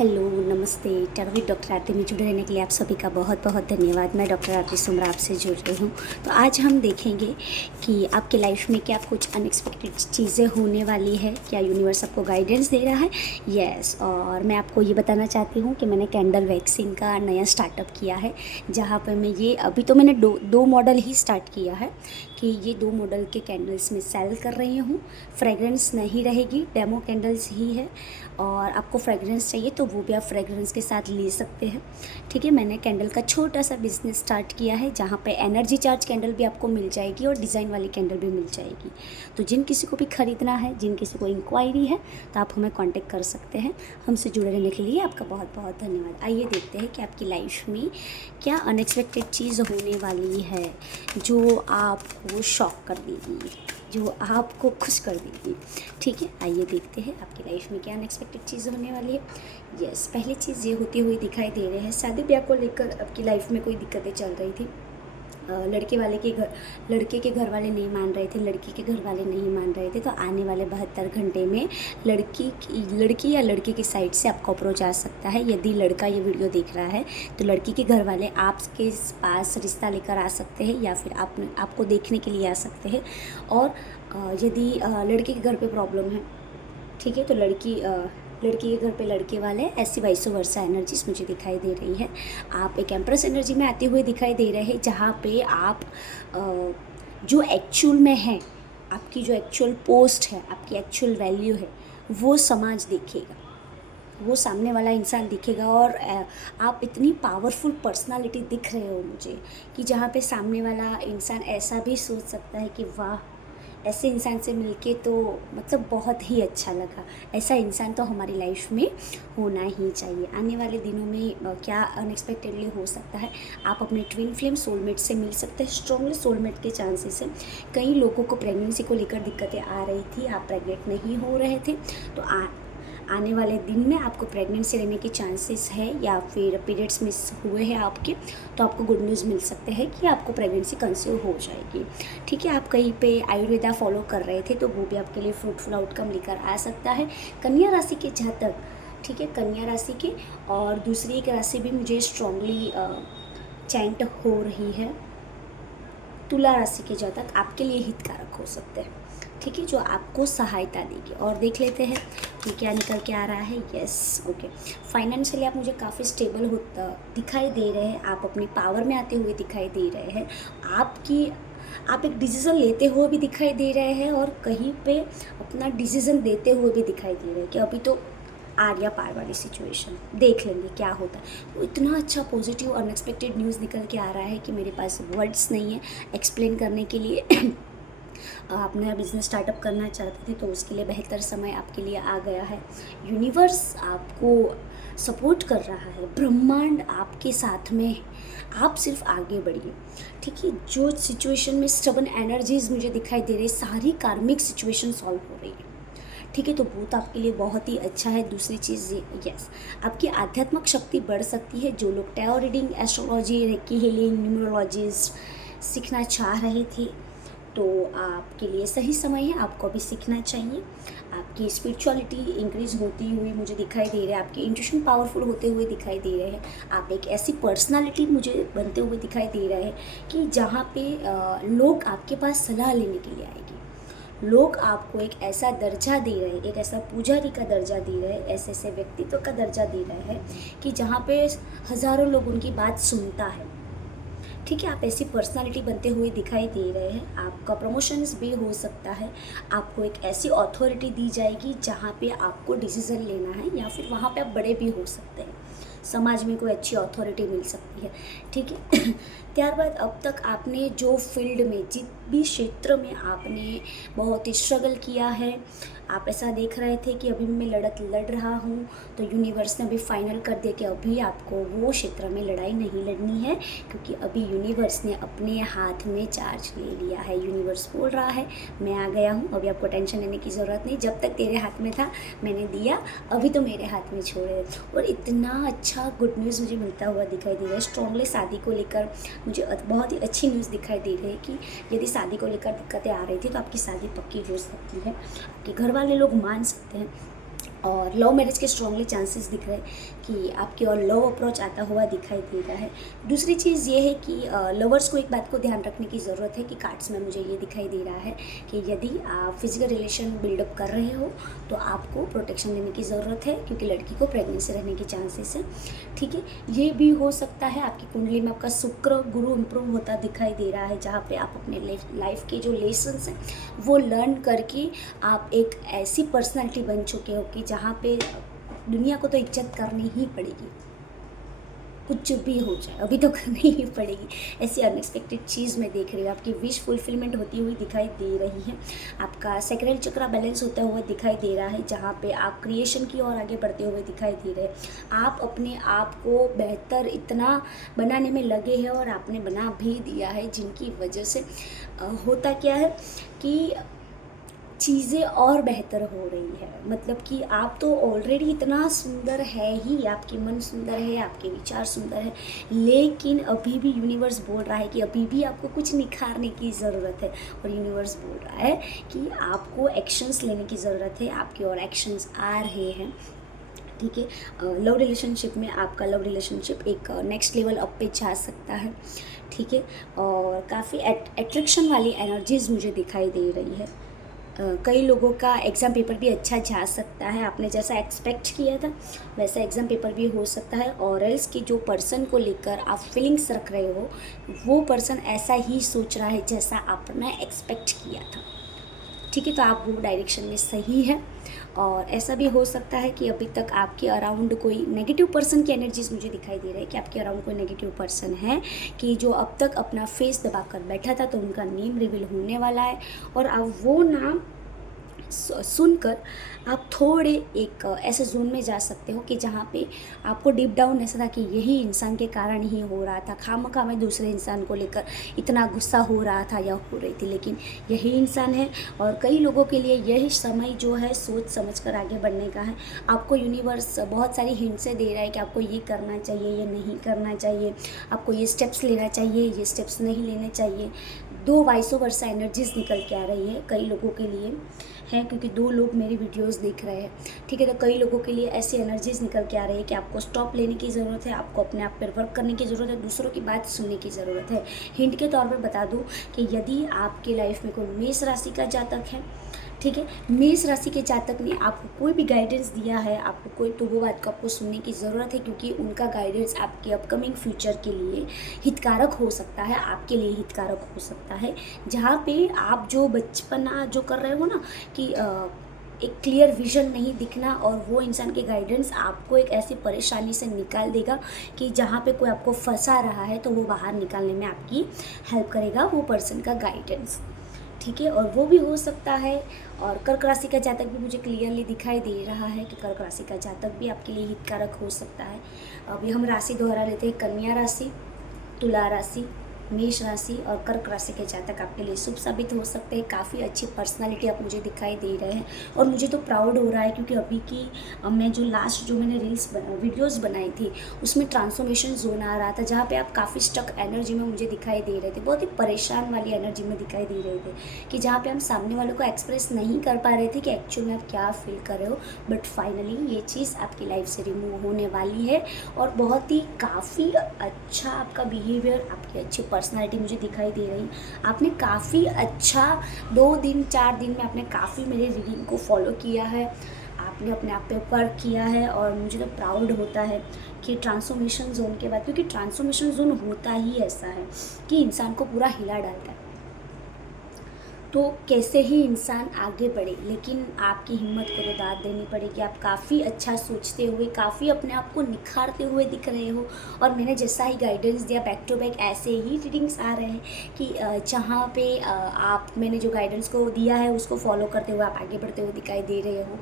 Hello, नमस्ते। Tarot with doctor आरती में जुड़े रहने के लिए आप सभी का बहुत बहुत धन्यवाद। मैं डॉक्टर आरती सुमरा आपसे जुड़ रही हूँ। तो आज हम देखेंगे कि आपके लाइफ में क्या कुछ अनएक्सपेक्टेड चीज़ें होने वाली है, क्या यूनिवर्स आपको गाइडेंस दे रहा है। यस, और मैं आपको ये बताना चाहती हूँ कि मैंने कैंडल वैक्सिंग का नया स्टार्टअप किया है, जहाँ पर मैं ये अभी तो मैंने दो मॉडल ही स्टार्ट किया है कि ये 2 मॉडल के कैंडल्स में सेल कर रही हूँ। फ्रेगरेंस नहीं रहेगी, डेमो कैंडल्स ही है। और आपको फ्रेगरेंस चाहिए तो वो भी आप फ्रेगरेंस के साथ ले सकते हैं। ठीक है, मैंने कैंडल का छोटा सा बिजनेस स्टार्ट किया है, जहाँ पे एनर्जी चार्ज कैंडल भी आपको मिल जाएगी और डिज़ाइन वाली कैंडल भी मिल जाएगी। तो जिन किसी को भी ख़रीदना है, जिन किसी को इंक्वायरी है, तो आप हमें कांटेक्ट कर सकते हैं। हमसे जुड़े रहने के लिए आपका बहुत बहुत धन्यवाद। आइए देखते हैं कि आपकी लाइफ में क्या अनएक्सपेक्टेड चीज़ होने वाली है जो आपको शॉक कर देगी, जो आपको खुश कर देगी। ठीक है, आइए देखते हैं आपकी लाइफ में क्या अनएक्सपेक्टेड चीज़ होने वाली है। यस, पहली चीज़ ये होती हुई दिखाई दे रही है, शादी ब्याह को लेकर आपकी लाइफ में कोई दिक्कतें चल रही थी। लड़के के घर वाले नहीं मान रहे थे, लड़की के घर वाले नहीं मान रहे थे। तो आने वाले 72 घंटे में लड़की या लड़के की साइड से आपको अप्रोच आ सकता है। यदि लड़का ये वीडियो देख रहा है तो लड़की के घर वाले आपके पास रिश्ता लेकर आ सकते हैं, या फिर आपको देखने के लिए आ सकते हैं। और यदि लड़के के घर पे प्रॉब्लम है, ठीक है, तो लड़की के घर पे लड़के वाले, ऐसी वाइस वर्सा एनर्जीज मुझे दिखाई दे रही है। आप एक एम्प्रेस एनर्जी में आते हुए दिखाई दे रहे हैं, जहाँ पे आप जो एक्चुअल में है, आपकी जो एक्चुअल पोस्ट है, आपकी एक्चुअल वैल्यू है, वो समाज देखेगा, वो सामने वाला इंसान दिखेगा। और आप इतनी पावरफुल पर्सनालिटी दिख रहे हो मुझे कि जहाँ पे सामने वाला इंसान ऐसा भी सोच सकता है कि वाह, ऐसे इंसान से मिलके तो मतलब बहुत ही अच्छा लगा। ऐसा इंसान तो हमारी लाइफ में होना ही चाहिए। आने वाले दिनों में क्या अनएक्सपेक्टेडली हो सकता है, आप अपने ट्विन फ्लेम सोलमेट से मिल सकते हैं। स्ट्रॉन्गली सोलमेट के चांसेस हैं। कई लोगों को प्रेगनेंसी को लेकर दिक्कतें आ रही थी, आप प्रेग्नेंट नहीं हो रहे थे, तो आने वाले दिन में आपको प्रेगनेंसी रहने के चांसेस है, या फिर पीरियड्स मिस हुए हैं आपके, तो आपको गुड न्यूज़ मिल सकते हैं कि आपको प्रेगनेंसी कंसीव हो जाएगी। ठीक है, आप कहीं पे आयुर्वेदा फॉलो कर रहे थे तो वो भी आपके लिए फ्रूटफुल आउटकम लेकर आ सकता है। कन्या राशि के जातक, ठीक है, कन्या राशि के, और दूसरी एक राशि भी मुझे स्ट्रांगली चैंट हो रही है, तुला राशि के जातक आपके लिए हितकारक हो सकते हैं। ठीक है, जो आपको सहायता देगी। और देख लेते हैं कि क्या निकल के आ रहा है। Yes, okay. फाइनेंशियली आप मुझे काफ़ी स्टेबल होता दिखाई दे रहे हैं, आप अपनी पावर में आते हुए दिखाई दे रहे हैं। आप एक डिसीज़न लेते हुए भी दिखाई दे रहे हैं, और कहीं पे अपना डिसीज़न देते हुए भी दिखाई दे रहे हैं कि अभी तो आर या पार वाली सिचुएशन, देख लेंगे क्या होता है। तो इतना अच्छा पॉजिटिव अनएक्सपेक्टेड न्यूज़ निकल के आ रहा है कि मेरे पास वर्ड्स नहीं है एक्सप्लेन करने के लिए। आप नया बिजनेस स्टार्टअप करना चाहते थे तो उसके लिए बेहतर समय आपके लिए आ गया है। यूनिवर्स आपको सपोर्ट कर रहा है, ब्रह्मांड आपके साथ में है, आप सिर्फ आगे बढ़िए। ठीक है, जो सिचुएशन में स्टबन एनर्जीज मुझे दिखाई दे रही है, सारी कार्मिक सिचुएशन सॉल्व हो रही है। ठीक है, तो वो तो आपके लिए बहुत ही अच्छा है। दूसरी चीज़, यस, आपकी आध्यात्मिक शक्ति बढ़ सकती है। जो लोग tarot reading, astrology, recce healing, numerologist सीखना चाह रहे थे तो आपके लिए सही समय है, आपको अभी सीखना चाहिए। आपकी स्पिरिचुअलिटी इंक्रीज होती हुई मुझे दिखाई दे रहा है, आपकी इंट्यूशन पावरफुल होते हुए दिखाई दे रहे हैं। आप एक ऐसी पर्सनालिटी मुझे बनते हुए दिखाई दे रहा है कि जहाँ पे लोग आपके पास सलाह लेने के लिए आएंगे। लोग आपको एक ऐसा दर्जा दे रहे हैं, एक ऐसा पुजारी का दर्जा दे रहे हैं, ऐसे ऐसे व्यक्तित्व का दर्जा दे रहे हैं कि जहाँ पे हज़ारों लोग उनकी बात सुनता है। ठीक है, आप ऐसी पर्सनालिटी बनते हुए दिखाई दे रहे हैं। आपका प्रमोशंस भी हो सकता है, आपको एक ऐसी अथॉरिटी दी जाएगी जहाँ पे आपको डिसीज़न लेना है, या फिर वहाँ पे आप बड़े भी हो सकते हैं। समाज में कोई अच्छी अथॉरिटी मिल सकती है। ठीक है, त्यारबाद अब तक आपने जो फील्ड में, जिस भी क्षेत्र में आपने बहुत ही स्ट्रगल किया है, आप ऐसा देख रहे थे कि अभी मैं लड़ रहा हूँ, तो यूनिवर्स ने अभी फाइनल कर दिया कि अभी आपको वो क्षेत्र में लड़ाई नहीं लड़नी है, क्योंकि अभी यूनिवर्स ने अपने हाथ में चार्ज ले लिया है। यूनिवर्स बोल रहा है मैं आ गया हूँ, अभी आपको टेंशन लेने की ज़रूरत नहीं, जब तक तेरे हाथ में था मैंने दिया, अभी तो मेरे हाथ में छोड़े। और इतना अच्छा गुड न्यूज़ मुझे मिलता हुआ दिखाई दे रहा है। स्ट्रांगली शादी को लेकर मुझे बहुत ही अच्छी न्यूज़ दिखाई दे रही है कि यदि शादी को लेकर दिक्कतें आ रही थी तो आपकी शादी पक्की हो सकती है, आपके घर वाले लोग मान सकते हैं। और लव मैरिज के स्ट्रॉन्गली चांसेस दिख रहे हैं कि आपकी और लव अप्रोच आता हुआ दिखाई दे रहा है। दूसरी चीज़ ये है कि लवर्स को एक बात को ध्यान रखने की ज़रूरत है कि कार्ड्स में मुझे ये दिखाई दे रहा है कि यदि आप फिजिकल रिलेशन बिल्डअप कर रहे हो तो आपको प्रोटेक्शन लेने की ज़रूरत है, क्योंकि लड़की को प्रेगनेंसी रहने की चांसेस है। ठीक है, ये भी हो सकता है आपकी कुंडली में आपका शुक्र गुरु इम्प्रूव होता दिखाई दे रहा है, जहाँ पे आप अपने लाइफ के जो लेसन्स हैं वो लर्न करके आप एक ऐसी पर्सनालिटी बन चुके हो कि जहाँ पे दुनिया को तो इज्जत करनी ही पड़ेगी, कुछ भी हो जाए अभी तो करनी ही पड़ेगी। ऐसी अनएक्सपेक्टेड चीज़ मैं देख रही हूँ, आपकी विश फुलफिलमेंट होती हुई दिखाई दे रही है। आपका सेक्रेल चक्रा बैलेंस होता हुआ दिखाई दे रहा है, जहाँ पे आप क्रिएशन की ओर आगे बढ़ते हुए दिखाई दे रहे हैं। आप अपने आप को बेहतर इतना बनाने में लगे हैं और आपने बना भी दिया है, जिनकी वजह से होता क्या है कि चीज़ें और बेहतर हो रही है। मतलब कि आप तो ऑलरेडी इतना सुंदर है ही, आपकी मन सुंदर है, आपके विचार सुंदर है, लेकिन अभी भी यूनिवर्स बोल रहा है कि अभी भी आपको कुछ निखारने की ज़रूरत है। और यूनिवर्स बोल रहा है कि आपको एक्शंस लेने की ज़रूरत है, आपकी और एक्शंस आ रहे हैं। ठीक है, लव रिलेशनशिप में आपका लव रिलेशनशिप एक नेक्स्ट लेवल अप पे जा सकता है। ठीक है, और काफ़ी एट्रैक्शन वाली एनर्जीज मुझे दिखाई दे रही है। कई लोगों का एग्ज़ाम पेपर भी अच्छा जा सकता है, आपने जैसा एक्सपेक्ट किया था वैसा एग्ज़ाम पेपर भी हो सकता है। और एल्स कि जो पर्सन को लेकर आप फीलिंग्स रख रहे हो वो पर्सन ऐसा ही सोच रहा है जैसा आपने एक्सपेक्ट किया था। ठीक है, तो आप वो डायरेक्शन में सही है। और ऐसा भी हो सकता है कि अभी तक आपके अराउंड कोई नेगेटिव पर्सन की एनर्जीज मुझे दिखाई दे रहा है कि आपके अराउंड कोई नेगेटिव पर्सन है कि जो अब तक अपना फेस दबाकर बैठा था, तो उनका नेम रिवील होने वाला है। और आप वो नाम सुनकर आप थोड़े एक ऐसे जोन में जा सकते हो कि जहाँ पे आपको डीप डाउन ऐसा था कि यही इंसान के कारण ही हो रहा था, खामखा में दूसरे इंसान को लेकर इतना गुस्सा हो रहा था या हो रही थी, लेकिन यही इंसान है। और कई लोगों के लिए यही समय जो है सोच समझ कर आगे बढ़ने का है। आपको यूनिवर्स बहुत सारी हिंट्स दे रहा है कि आपको ये करना चाहिए, ये नहीं करना चाहिए, आपको ये स्टेप्स लेना चाहिए, ये स्टेप्स नहीं लेने चाहिए। दो वाइसो वर्सा एनर्जीज निकल के आ रही है कई लोगों के लिए हैं, क्योंकि 2 लोग मेरी वीडियोस देख रहे हैं। ठीक है, तो कई लोगों के लिए ऐसी एनर्जीज निकल के आ रही है कि आपको स्टॉप लेने की ज़रूरत है, आपको अपने आप पर वर्क करने की ज़रूरत है, दूसरों की बात सुनने की ज़रूरत है। हिंट के तौर पर बता दूं कि यदि आपके लाइफ में कोई मेष राशि का जातक है, ठीक है, मेष राशि के जातक ने आपको कोई भी गाइडेंस दिया है, आपको कोई, तो वो बात को आपको सुनने की ज़रूरत है, क्योंकि उनका गाइडेंस आपके अपकमिंग फ्यूचर के लिए हितकारक हो सकता है, आपके लिए हितकारक हो सकता है। जहाँ पे आप जो बचपना जो कर रहे हो ना कि एक क्लियर विजन नहीं दिखना, और वो इंसान के गाइडेंस आपको एक ऐसी परेशानी से निकाल देगा कि जहाँ पे कोई आपको फंसा रहा है तो वो बाहर निकालने में आपकी हेल्प करेगा वो पर्सन का गाइडेंस। ठीक है, और वो भी हो सकता है। और कर्क राशि का जातक भी मुझे क्लियरली दिखाई दे रहा है कि कर्क राशि का जातक भी आपके लिए हितकारक हो सकता है। अभी हम राशि दोहरा लेते हैं, कन्या राशि, तुला राशि, मेष राशि और कर्क राशि के जातक आपके लिए शुभ साबित हो सकते हैं। काफ़ी अच्छी पर्सनालिटी आप मुझे दिखाई दे रहे हैं, और मुझे तो प्राउड हो रहा है क्योंकि अभी की मैं जो लास्ट जो मैंने वीडियोस बनाई थी उसमें ट्रांसफॉर्मेशन जोन आ रहा था, जहाँ पे आप काफ़ी स्टक एनर्जी में मुझे दिखाई दे रहे थे, बहुत ही परेशान वाली एनर्जी में दिखाई दे रहे थे, कि जहाँ पे हम सामने वालों को एक्सप्रेस नहीं कर पा रहे थे कि एक्चुअल में आप क्या फील कर रहे हो। बट फाइनली ये चीज़ आपकी लाइफ से रिमूव होने वाली है, और बहुत ही काफ़ी अच्छा आपका बिहेवियर, आपकी अच्छी पर्सनालिटी मुझे दिखाई दे रही। आपने काफ़ी अच्छा 2 दिन 4 दिन में आपने काफ़ी मेरे रीडिंग को फॉलो किया है, आपने अपने आप पे वर्क किया है, और मुझे तो प्राउड होता है कि ट्रांसफॉर्मेशन जोन के बाद, क्योंकि ट्रांसफॉर्मेशन जोन होता ही ऐसा है कि इंसान को पूरा हिला डालता है। तो कैसे ही इंसान आगे बढ़े, लेकिन आपकी हिम्मत को तो दाद देनी पड़ेगी। आप काफ़ी अच्छा सोचते हुए, काफ़ी अपने आप को निखारते हुए दिख रहे हो, और मैंने जैसा ही गाइडेंस दिया बैक टू बैक ऐसे ही रीडिंग्स आ रहे हैं कि जहाँ पे आप मैंने जो गाइडेंस को दिया है उसको फॉलो करते हुए आप आगे बढ़ते हुए दिखाई दे रहे हो।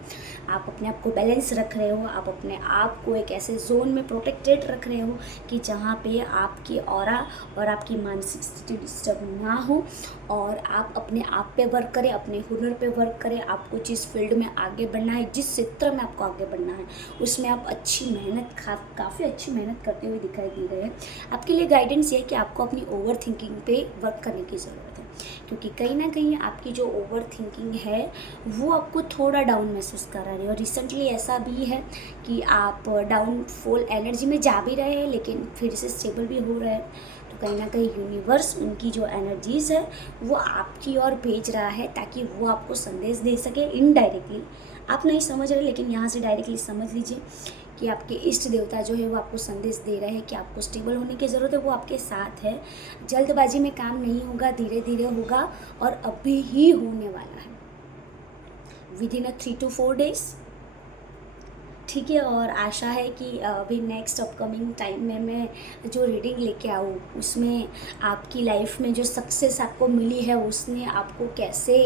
आप अपने आप को बैलेंस रख रहे हो, आप अपने आप को एक ऐसे जोन में प्रोटेक्टेड रख रहे हो कि जहाँ पे आपकी ऑरा और आपकी मानसिक स्थिति डिस्टर्ब ना हो, और आप अपने आप पे वर्क करें, अपने हुनर पे वर्क करें। आपको जिस फील्ड में आगे बढ़ना है, जिस क्षेत्र में आपको आगे बढ़ना है, उसमें आप अच्छी मेहनत काफ़ी अच्छी मेहनत करते हुए दिखाई दे रहे हैं। आपके लिए गाइडेंस ये है कि आपको अपनी ओवर थिंकिंग पे वर्क करने की ज़रूरत है, क्योंकि कहीं ना कहीं आपकी जो ओवर थिंकिंग है वो आपको थोड़ा डाउन महसूस करा रही है। और रिसेंटली ऐसा भी है कि आप डाउनफॉल एनर्जी में जा भी रहे हैं लेकिन फिर से स्टेबल भी हो रहे हैं। तो कहीं ना कहीं यूनिवर्स उनकी जो एनर्जीज़ है वो आपकी ओर भेज रहा है ताकि वो आपको संदेश दे सके इनडायरेक्टली। आप नहीं समझ रहे लेकिन यहाँ से डायरेक्टली समझ लीजिए कि आपके इष्ट देवता जो है वो आपको संदेश दे रहे हैं कि आपको स्टेबल होने की ज़रूरत है, वो आपके साथ है। जल्दबाजी में काम नहीं होगा, धीरे धीरे होगा और अभी ही होने वाला है, विद इन 3 to 4 days। ठीक है, और आशा है कि अभी नेक्स्ट अपकमिंग टाइम में मैं जो रीडिंग लेके आऊँ उसमें आपकी लाइफ में जो सक्सेस आपको मिली है उसने आपको कैसे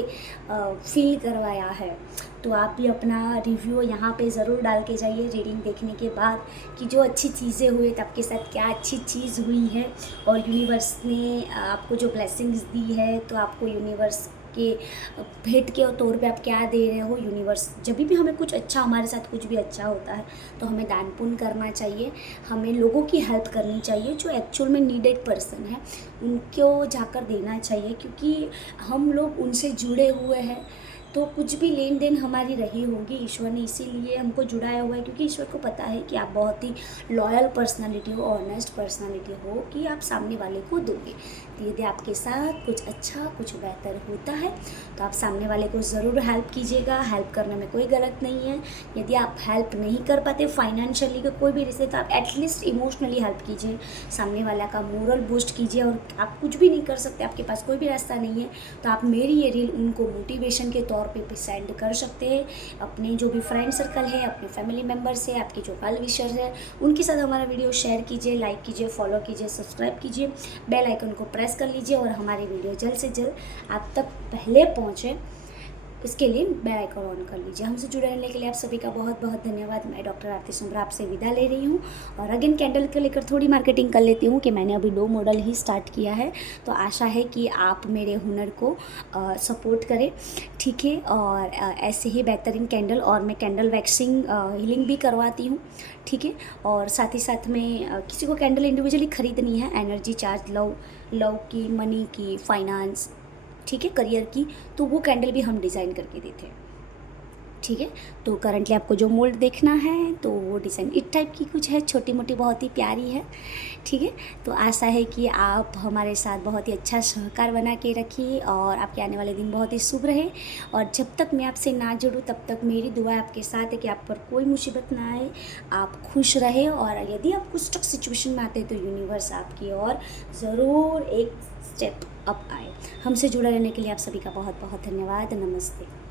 फील करवाया है। तो आप भी अपना रिव्यू यहाँ पे ज़रूर डाल के जाइए रीडिंग देखने के बाद कि जो अच्छी चीज़ें हुई तो आपके साथ क्या अच्छी चीज़ हुई है और यूनिवर्स ने आपको जो ब्लेसिंग्स दी है तो आपको यूनिवर्स के भेंट के तौर पे आप क्या दे रहे हो। यूनिवर्स जब भी हमें कुछ अच्छा, हमारे साथ कुछ भी अच्छा होता है तो हमें दान पुण्य करना चाहिए, हमें लोगों की हेल्प करनी चाहिए जो एक्चुअल में नीडेड पर्सन है उनको जाकर देना चाहिए, क्योंकि हम लोग उनसे जुड़े हुए हैं तो कुछ भी लेन देन हमारी रही होगी ईश्वर ने इसीलिए हमको जुड़ाया हुआ है, क्योंकि ईश्वर को पता है कि आप बहुत ही लॉयल पर्सनालिटी हो, ऑनेस्ट पर्सनालिटी हो कि आप सामने वाले को दोगे। तो यदि आपके साथ कुछ अच्छा, कुछ बेहतर होता है तो आप सामने वाले को ज़रूर हेल्प कीजिएगा। हेल्प करने में कोई गलत नहीं है। यदि आप हेल्प नहीं कर पाते फाइनेंशियली का कोई भी रिश्ते तो आप एटलीस्ट इमोशनली हेल्प कीजिए, सामने वाला का मोरल बूस्ट कीजिए। और आप कुछ भी नहीं कर सकते, आपके पास कोई भी रास्ता नहीं है तो आप मेरी ये रील उनको मोटिवेशन के तौर पे सेंड कर सकते हैं। अपने जो भी फ्रेंड सर्कल है, अपने फैमिली मेम्बर्स है, आपके जो वेल विशर्स है उनके साथ हमारा वीडियो शेयर कीजिए, लाइक कीजिए, फॉलो कीजिए, सब्सक्राइब कीजिए, बेल आइकन को प्रेस कर लीजिए और हमारी वीडियो जल्द से जल्द आप तक पहले पहुँचे इसके लिए बेल आइकन ऑन कर लीजिए। हमसे जुड़े रहने के लिए आप सभी का बहुत बहुत धन्यवाद। मैं डॉक्टर आरती सुमरा आपसे विदा ले रही हूँ और अगेन कैंडल को लेकर थोड़ी मार्केटिंग कर लेती हूँ कि मैंने अभी 2 मॉडल ही स्टार्ट किया है, तो आशा है कि आप मेरे हुनर को सपोर्ट करें। ठीक है, और ऐसे ही बेहतरीन कैंडल, और मैं कैंडल वैक्सिंग हीलिंग भी करवाती हूँ। ठीक है, और साथ ही साथ में किसी को कैंडल इंडिविजुअली ख़रीदनी है, एनर्जी चार्ज, लव की, मनी की, फाइनेंस, ठीक है, करियर की, तो वो कैंडल भी हम डिज़ाइन करके देते हैं। ठीक है, तो करंटली आपको जो मोल्ड देखना है तो वो डिज़ाइन इस टाइप की कुछ है, छोटी मोटी, बहुत ही प्यारी है। ठीक है, तो आशा है कि आप हमारे साथ बहुत ही अच्छा सहकार बना के रखिए और आपके आने वाले दिन बहुत ही शुभ रहे। और जब तक मैं आपसे ना जुड़ूँ तब तक मेरी दुआ आपके साथ है कि आप पर कोई मुसीबत ना आए, आप खुश रहे। और यदि आप कुछ स्टक सिचुएशन में आते हैं तो यूनिवर्स आपकी ओर ज़रूर एक स्टेप अप आए। हमसे जुड़ा रहने के लिए आप सभी का बहुत बहुत धन्यवाद। नमस्ते।